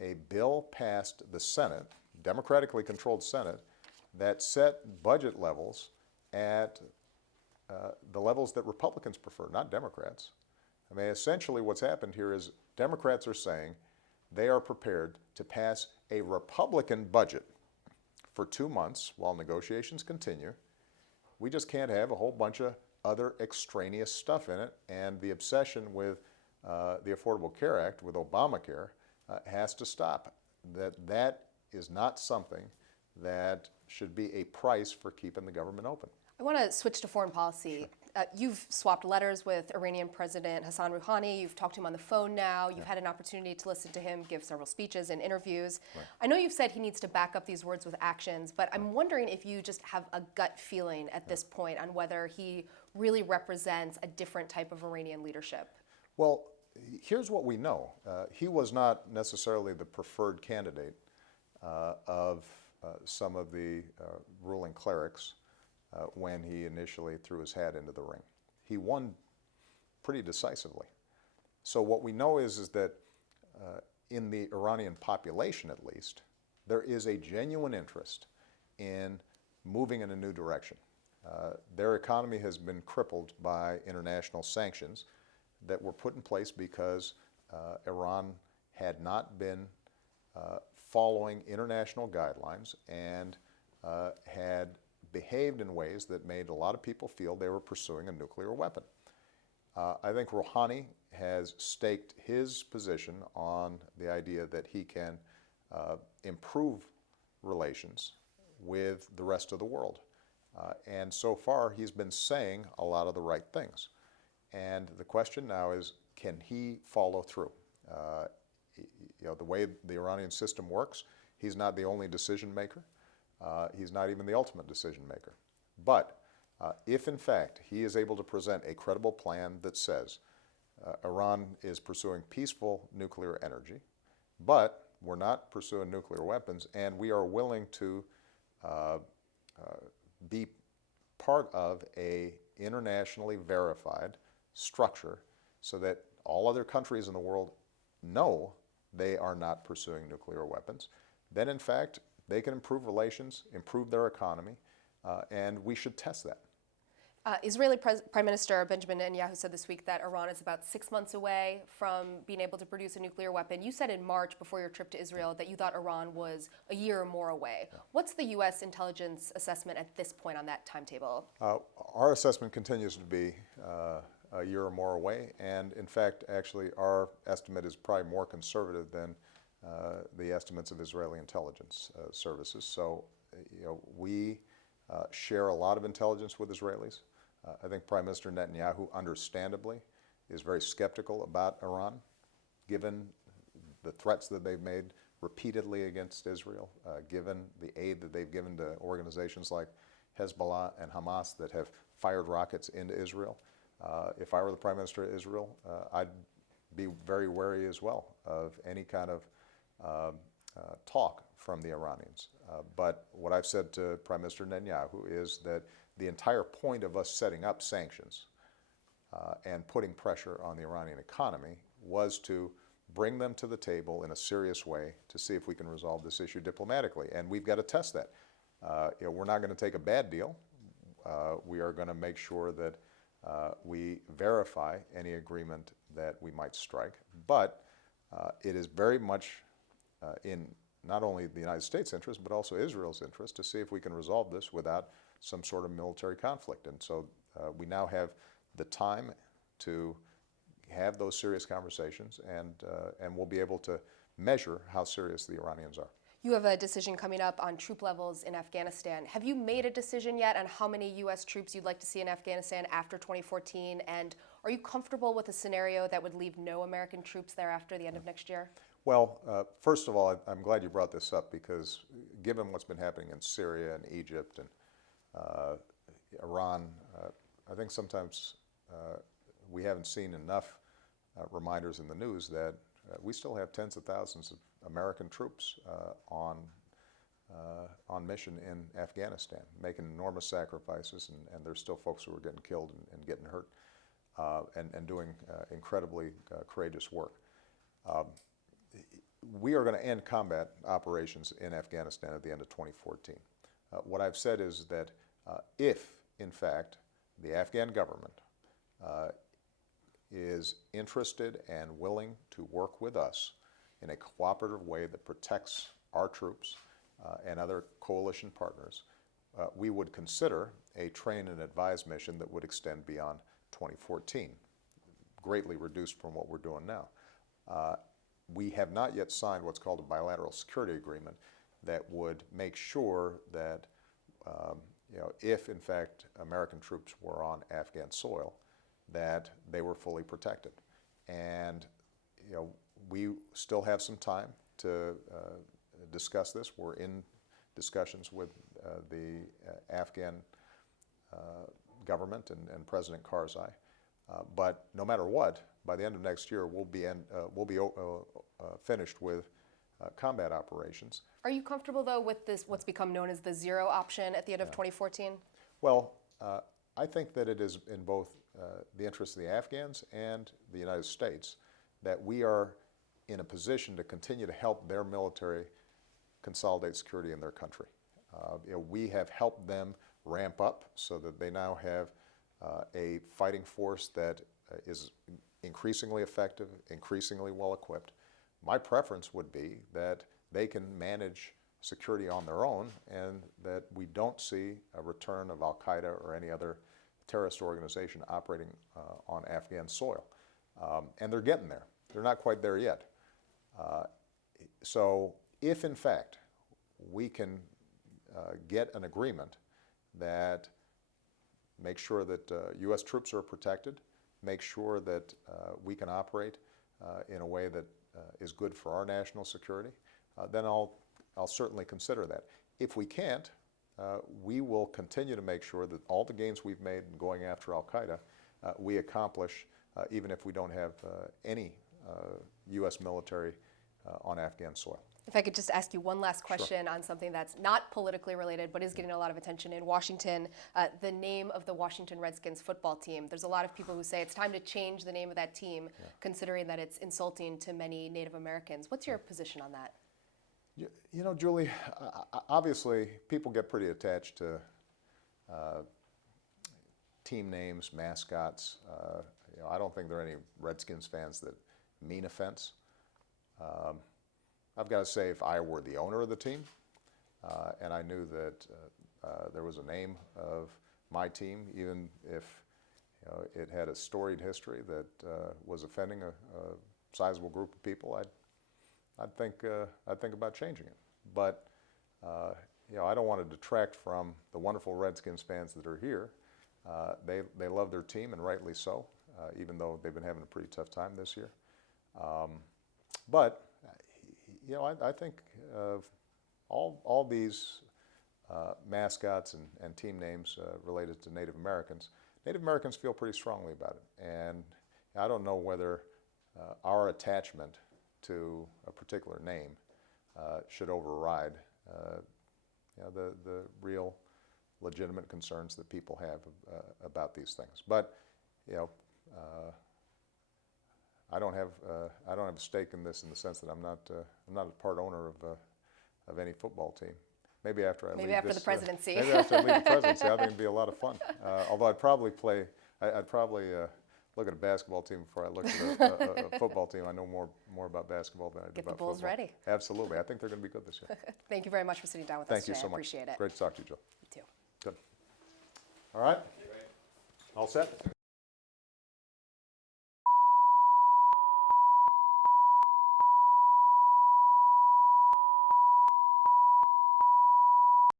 a bill passed the Senate, democratically controlled Senate, that set budget levels at the levels that Republicans prefer, not Democrats. I mean, essentially what's happened here is Democrats are saying they are prepared to pass a Republican budget for 2 months while negotiations continue. We just can't have a whole bunch of other extraneous stuff in it, and the obsession with the Affordable Care Act, with Obamacare, has to stop. That is not something that should be a price for keeping the government open. I want to switch to foreign policy. You've swapped letters with Iranian President Hassan Rouhani. You've talked to him on the phone now. You've had an opportunity to listen to him give several speeches and interviews. Right. I know you've said he needs to back up these words with actions, but I'm wondering if you just have a gut feeling at this point on whether he really represents a different type of Iranian leadership. Well, here's what we know. He was not necessarily the preferred candidate of some of the ruling clerics when he initially threw his hat into the ring. He won pretty decisively. So what we know is that in the Iranian population, at least, there is a genuine interest in moving in a new direction. Their economy has been crippled by international sanctions that were put in place because Iran had not been following international guidelines and had behaved in ways that made a lot of people feel they were pursuing a nuclear weapon. I think Rouhani has staked his position on the idea that he can improve relations with the rest of the world. And so far, he's been saying a lot of the right things. And the question now is, can he follow through? The way the Iranian system works, he's not the only decision maker. He's not even the ultimate decision maker. But if, in fact, he is able to present a credible plan that says Iran is pursuing peaceful nuclear energy, but we're not pursuing nuclear weapons, and we are willing to be part of a internationally verified structure so that all other countries in the world know they are not pursuing nuclear weapons, then in fact they can improve relations, improve their economy, and we should test that. Israeli Prime Minister Benjamin Netanyahu said this week that Iran is about 6 months away from being able to produce a nuclear weapon. You said in March, before your trip to Israel, that you thought Iran was a year or more away. Yeah. What's the U.S. intelligence assessment at this point on that timetable? Our assessment continues to be a year or more away, and in fact, actually, our estimate is probably more conservative than the estimates of Israeli intelligence services. So, we share a lot of intelligence with Israelis. I think Prime Minister Netanyahu, understandably, is very skeptical about Iran, given the threats that they've made repeatedly against Israel, given the aid that they've given to organizations like Hezbollah and Hamas that have fired rockets into Israel. If I were the Prime Minister of Israel, I'd be very wary as well of any kind of talk from the Iranians. But what I've said to Prime Minister Netanyahu is that the entire point of us setting up sanctions and putting pressure on the Iranian economy was to bring them to the table in a serious way to see if we can resolve this issue diplomatically. And we've got to test that. We're not going to take a bad deal. We are going to make sure that we verify any agreement that we might strike. But it is very much in not only the United States' interest, but also Israel's interest to see if we can resolve this without some sort of military conflict. And so we now have the time to have those serious conversations, and we'll be able to measure how serious the Iranians are. You have a decision coming up on troop levels in Afghanistan. Have you made a decision yet on how many U.S. troops you'd like to see in Afghanistan after 2014? And are you comfortable with a scenario that would leave no American troops there after the end of next year? Well, first of all, I'm glad you brought this up because given what's been happening in Syria and Egypt and Iran, I think sometimes we haven't seen enough reminders in the news that we still have tens of thousands of American troops on mission in Afghanistan, making enormous sacrifices, and there's still folks who are getting killed and getting hurt and doing incredibly courageous work. we are going to end combat operations in Afghanistan at the end of 2014. What I've said is that if, in fact, the Afghan government is interested and willing to work with us in a cooperative way that protects our troops and other coalition partners, we would consider a train and advise mission that would extend beyond 2014, greatly reduced from what we're doing now. We have not yet signed what's called a bilateral security agreement that would make sure that if in fact American troops were on Afghan soil, that they were fully protected. And we still have some time to discuss this. We're in discussions with the Afghan government and President Karzai. But no matter what, by the end of next year, we'll be finished with combat operations. Are you comfortable, though, with this, what's become known as the zero option at the end of 2014? Well, I think that it is in both the interest of the Afghans and the United States that we are in a position to continue to help their military consolidate security in their country. We have helped them ramp up so that they now have a fighting force that is increasingly effective, increasingly well equipped. My preference would be that they can manage security on their own and that we don't see a return of Al-Qaeda or any other terrorist organization operating on Afghan soil. And they're getting there. They're not quite there yet. So if in fact we can get an agreement that makes sure that U.S. troops are protected, make sure that we can operate in a way that is good for our national security, then I'll certainly consider that. If we can't, we will continue to make sure that all the gains we've made in going after Al-Qaeda, we accomplish even if we don't have any U.S. military on Afghan soil. If I could just ask you one last question on something that's not politically related but is getting a lot of attention in Washington, the name of the Washington Redskins football team. There's a lot of people who say it's time to change the name of that team, considering that it's insulting to many Native Americans. What's your position on that? You know, Julie, obviously people get pretty attached to team names, mascots. I don't think there are any Redskins fans that mean offense. I've got to say, if I were the owner of the team and I knew that there was a name of my team, even if it had a storied history that was offending a sizable group of people, I'd think about changing it. But I don't want to detract from the wonderful Redskins fans that are here. They love their team, and rightly so, even though they've been having a pretty tough time this year. But I think all these mascots and team names related to Native Americans feel pretty strongly about it. And I don't know whether our attachment to a particular name should override the real legitimate concerns that people have about these things. But I don't have a stake in this in the sense that I'm not a part owner of any football team. Maybe after I leave maybe after the presidency. Maybe after I leave the presidency, I think it'd be a lot of fun. Although I'd probably look at a basketball team before I look at a football team. I know more about basketball than I do Get about the Bulls football. ready. Absolutely. I think they're going to be good this year. Thank you very much for sitting down with Thank us you today. so much. I appreciate it. Great to talk to you, Joe. You too. Good. All right. All set?